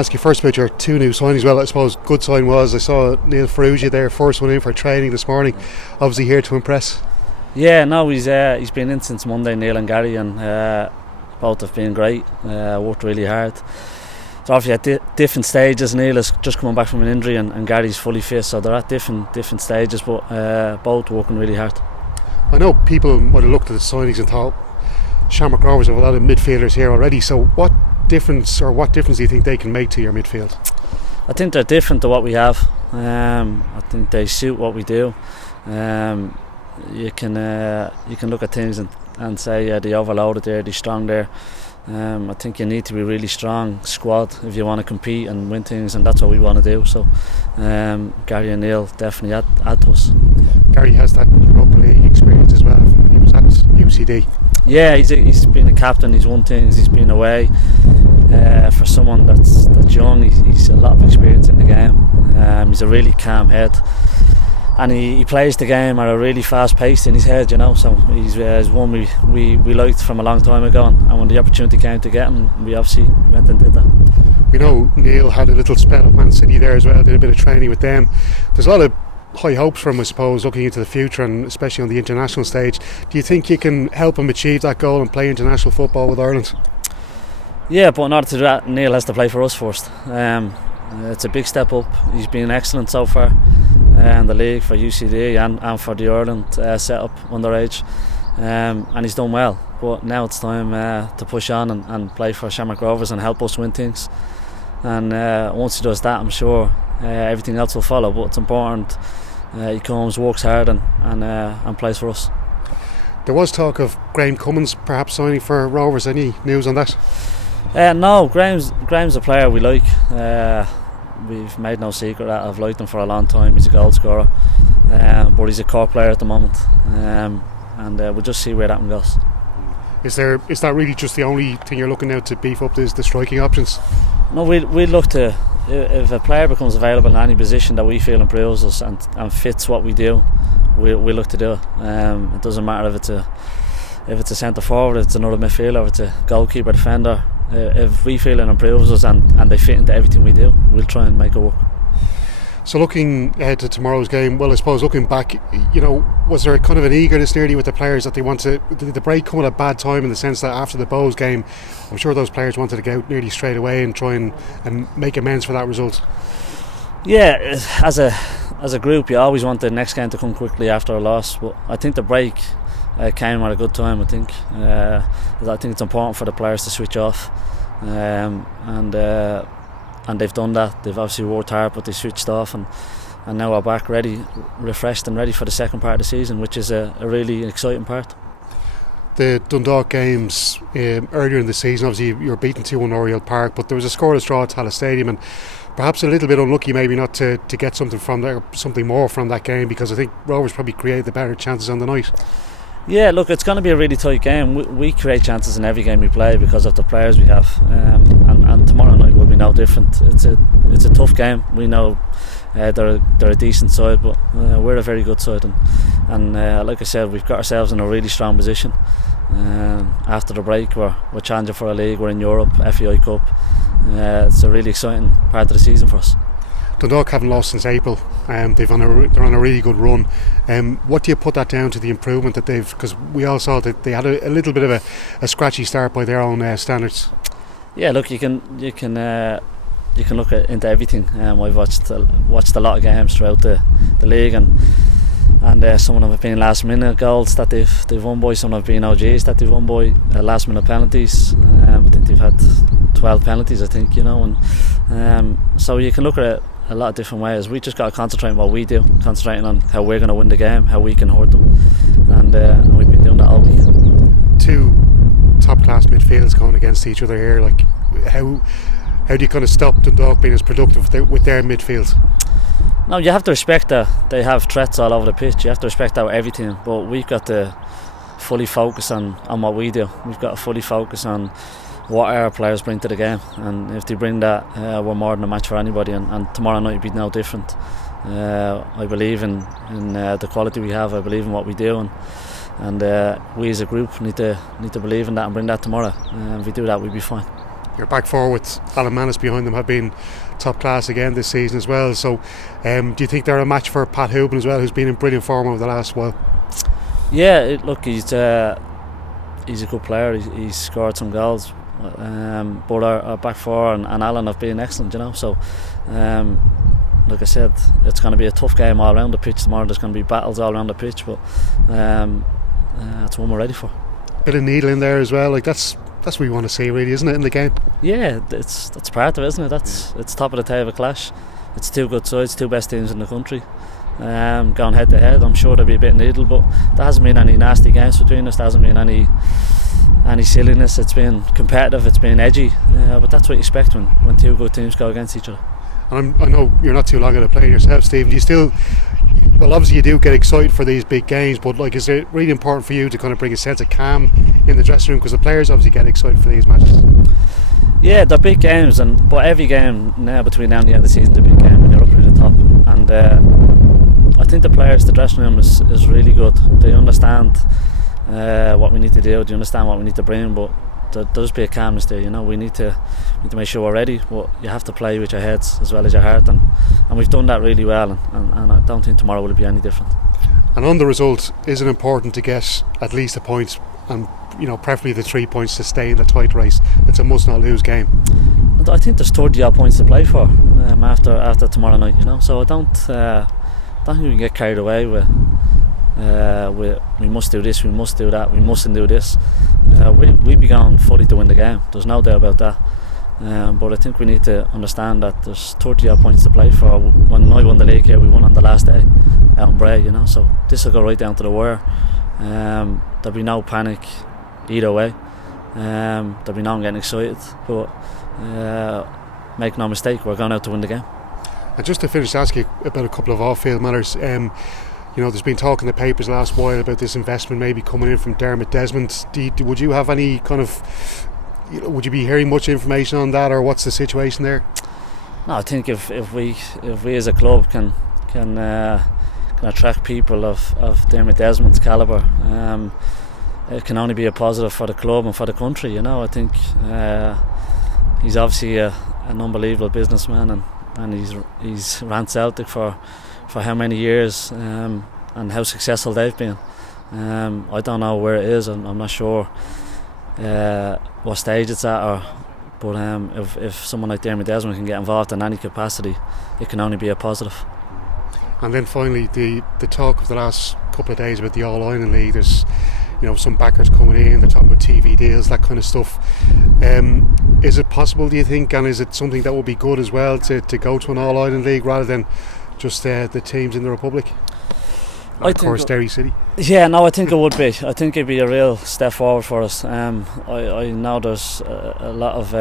ask you first about your two new signings. Well, I suppose good sign was I saw Neil Ferrugia there, first one in for training this morning. Obviously here to impress. Yeah, no, he's been in since Monday, Neil and Gary, and both have been great. Worked really hard. So obviously at different stages. Neil is just coming back from an injury, and Gary's fully fit, so they're at different stages, but both working really hard. I know people might have looked at the signings and thought Shamrock Rovers have a lot of midfielders here already, so what difference do you think they can make to your midfield? I think they're different to what we have. I think they suit what we do. You can look at things and say, yeah, they overloaded there, they're strong there. I think you need to be really strong squad if you want to compete and win things, and that's what we want to do. So Gary and Neil definitely add to us. Gary has that Europa League experience as well from when he was at UCD. Yeah, he's been a captain, he's won things, he's been away. For someone that's young, he's a lot of experience in the game. He's a really calm head, and he plays the game at a really fast pace in his head, you know. So he's one we liked from a long time ago, and when the opportunity came to get him, we obviously went and did that. We know Neil had a little spell at Man City there as well, did a bit of training with them. There's a lot of high hopes for him, I suppose, looking into the future, and especially on the international stage. Do you think you can help him achieve that goal and play international football with Ireland? Yeah, but in order to do that, Neil has to play for us first. It's a big step up. He's been excellent so far in the league for UCD and for the Ireland setup underage, and he's done well. But now it's time to push on and play for Shamrock Rovers and help us win things. And once he does that, I'm sure everything else will follow. But it's important he comes, works hard and plays for us. There was talk of Graham Cummins perhaps signing for Rovers. Any news on that? No, Graham's a player we like. We've made no secret that I've liked him for a long time. He's a goal scorer, but he's a core player at the moment, and we'll just see where that one goes. Is that really just the only thing you're looking now to beef up the striking options? No, we look to, if a player becomes available in any position that we feel improves us and fits what we do, we look to do it. It doesn't matter if it's a centre forward, if it's another midfielder, if it's a goalkeeper, defender. If we feel it improves us and they fit into everything we do, we'll try and make it work. So looking ahead to tomorrow's game, well, I suppose looking back, you know, was there kind of an eagerness nearly with the players that they want to? Did the break come at a bad time in the sense that after the Bows game, I'm sure those players wanted to get out nearly straight away and try and make amends for that result? Yeah, as a group, you always want the next game to come quickly after a loss, but I think the break came at a good time. I think it's important for the players to switch off, and they've done that. They've obviously worked hard, but they switched off, and now we're back ready, refreshed and ready for the second part of the season, which is a really exciting part. The Dundalk games earlier in the season, obviously you were beaten 2-1 Oriel Park, but there was a scoreless draw at Tallaght Stadium, and perhaps a little bit unlucky maybe not to get something more from that game, because I think Rovers probably created the better chances on the night. Yeah, look, it's going to be a really tight game. We create chances in every game we play because of the players we have, and tomorrow night will be no different. It's a tough game. We know they're a decent side, but we're a very good side, and like I said, we've got ourselves in a really strong position. After the break, we're challenging for a league. We're in Europe, FAI Cup. It's a really exciting part of the season for us. Dundalk haven't lost since April. They're on a really good run. What do you put that down to, the improvement that they've? Because we all saw that they had a little bit of a scratchy start by their own standards. Yeah, look, you can look into everything. I've watched a lot of games throughout the league, and some of them have been last minute goals that they've won by. Some have been OGs that they've won by last minute penalties. I think they've had 12 penalties, I think, you know, and so you can look at it a lot of different ways. We just got to concentrate on what we do, concentrating on how we're going to win the game, how we can hurt them, and we've been doing that all week. Two top class midfields going against each other here, like how do you kind of stop Dundalk being as productive with their midfield? No, you have to respect that they have threats all over the pitch. You have to respect that with everything, but we've got to fully focus on what we do. We've got to fully focus on what our players bring to the game, and if they bring that, we're more than a match for anybody, and tomorrow night will be no different. I believe in the quality we have. I believe in what we do, and we as a group need to believe in that and bring that tomorrow. If we do that, we'll be fine. Your back four with Alan Manus behind them have been top class again this season as well. So do you think they're a match for Pat Hoban as well, who's been in brilliant form over the last while? Yeah, look, he's a good player. He's scored some goals. But our back four and Alan have been excellent, So like I said, it's going to be a tough game all around the pitch tomorrow. There's going to be battles all around the pitch, but that's one we're ready for. Bit of needle in there as well. Like that's what we want to see, really, isn't it, in the game? Yeah, that's part of it, isn't it? It's top of the table clash. It's two good sides, two best teams in the country. Going head to head, I'm sure there'll be a bit of needle, but there hasn't been any nasty games between us. There hasn't been any silliness. It's been competitive, it's been edgy, but that's what you expect when two good teams go against each other. And I know you're not too long out of playing yourself, Stephen. Do you still, well, obviously you do get excited for these big games, but like, is it really important for you to kind of bring a sense of calm in the dressing room, because the players obviously get excited for these matches? Yeah, they're big games, but every game now between now and the end of the season is a big game when you're up to the top. And I think the players, the dressing room is really good. They understand what we need to do. They understand what we need to bring, but there does be a calmness there. We need to make sure we're ready. But you have to play with your heads as well as your heart, and we've done that really well. And I don't think tomorrow will be any different. And on the result, is it important to get at least a point, and preferably the 3 points to stay in the tight race? It's a must not lose game. I think there's 30 odd points to play for after tomorrow night. So I don't think we can get carried away with we must do this, we must do that, we mustn't do this. We'd be going fully to win the game. There's no doubt about that. But I think we need to understand that there's 30 odd points to play for. When I won the league here, we won on the last day out in Bray. So this will go right down to the wire. There'll be no panic either way. There'll be no one getting excited, but make no mistake, we're going out to win the game. And just to finish, ask you about a couple of off-field matters. There's been talk in the papers the last while about this investment maybe coming in from Dermot Desmond. Would you have any kind of, would you be hearing much information on that, or what's the situation there? No, I think if we as a club can attract people of Dermot Desmond's calibre, it can only be a positive for the club and for the country. I think he's obviously an unbelievable businessman, and he's ran Celtic for how many years, and how successful they've been. I don't know where it is, and I'm not sure what stage it's at, but if someone like Dermot Desmond can get involved in any capacity, it can only be a positive. And then finally, the talk of the last couple of days about the All-Ireland League. There's some backers coming in, they're talking about TV deals, that kind of stuff. Is it possible, do you think, and is it something that would be good as well to go to an All-Ireland League rather than just the teams in the Republic? And of course Derry City. Yeah, no, I think it would be. I think it'd be a real step forward for us. I know there's a lot of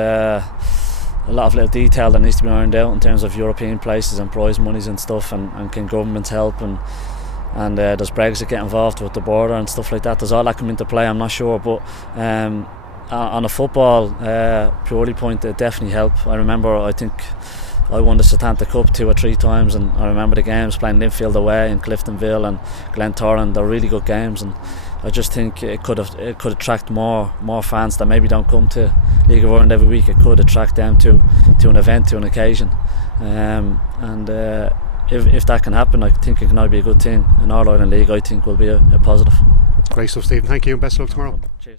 little detail that needs to be ironed out in terms of European places and prize monies and stuff, and can governments help, and does Brexit get involved with the border and stuff like that? Does all that come into play? I'm not sure, but on a football purely point, it definitely help. I remember, I think I won the Setanta Cup 2 or 3 times, and I remember the games playing Linfield away and Cliftonville and Glentoran. They're really good games, and I just think it could attract more fans that maybe don't come to League of Ireland every week. It could attract them to an event, to an occasion, and if that can happen, I think it can only be a good thing. An All-Ireland League, I think, will be a positive. Great stuff, Stephen. Thank you, and best of luck tomorrow. Cheers.